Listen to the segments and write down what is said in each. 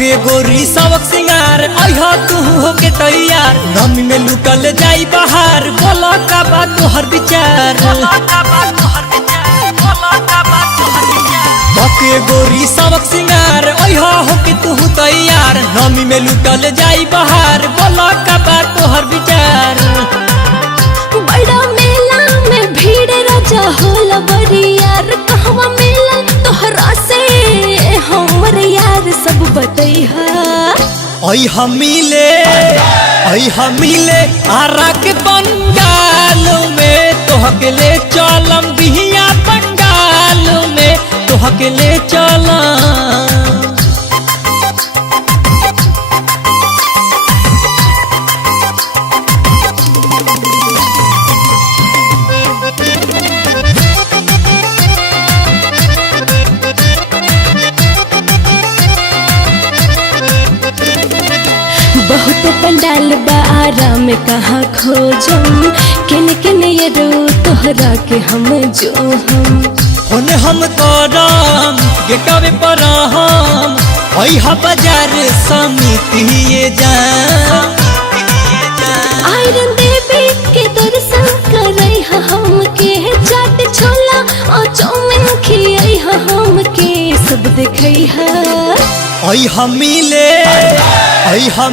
के गोरी सबक सिंगार अहा तू होके तैयार नमी में लुकल जाई बाहर बोला का बात तोहर विचार के गोरी सबक सिंगार अहा होके तू तैयार नमी में लुकल जाई बाहर बोला का बात तोहर विचार। बड़ा मेला में भीड़ राजा होला बड़ी यार कहवा मेला तोहरा से हमर यार सब बतैहा मिले आरा के बंगाल में तोहके ले चलम बिहिया बंगाल में तोहके ले चलम। बहुत पंडाल बारा में कहाँ खोजम किन किन ये रो तोहरा के हम जो हम करम गेटवे पर हम अइहा बाजार समिति जाम आयरन देवी के दर्शन करई हम के चाट छोला और चौमिन खियई हम के सब देखई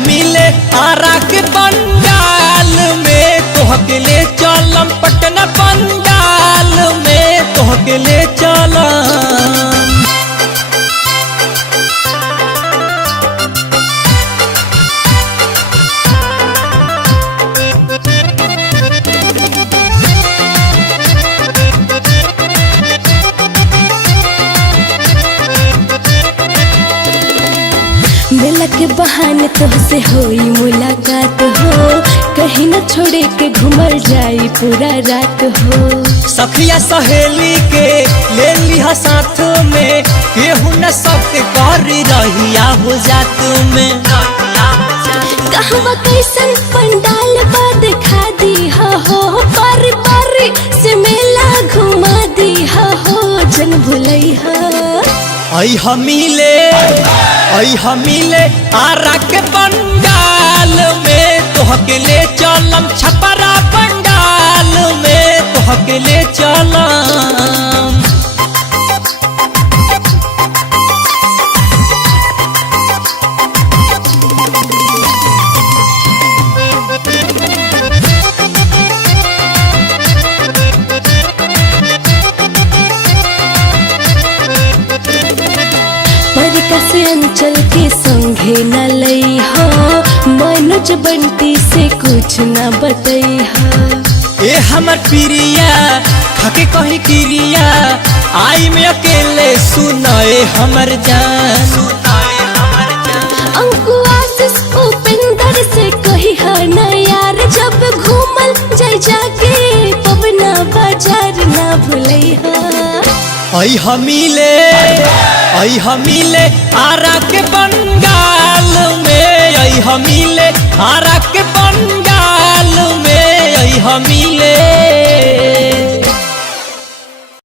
मिले आरा के बंगाल में तोहके ले चलम पटना बंगाल में तोहके ले चलम। मेला के बहाने तुझसे होई मुलाकात हो कहीं न छोड़े के घूमल जाई पूरा रात हो सखिया सहेली के ले लिहा साथ में केहू न सबके कर रहिया हो जात में कहवा कैसन पंडाल बा दिखा दी हो बारी बारी से मेला घुमा दी हो जन भुलई मिले आरा के बंगाल में तोहके ले चलम छपरा बंगाल में तोहके ले चलम। से अंचल के संगे न लई हो मनोज बंटी से कुछ न बतई ए हमर प्रिया खाके कहीं क्रिया आई में अकेले सुनाए हमर जान अंकु आशीष उपेंद्र से कही न यार जब घूमल जाई जाके पवना बाजार ना भुलई मिले आरा के बंगाल में मिले आरा के बंगाल में मिले।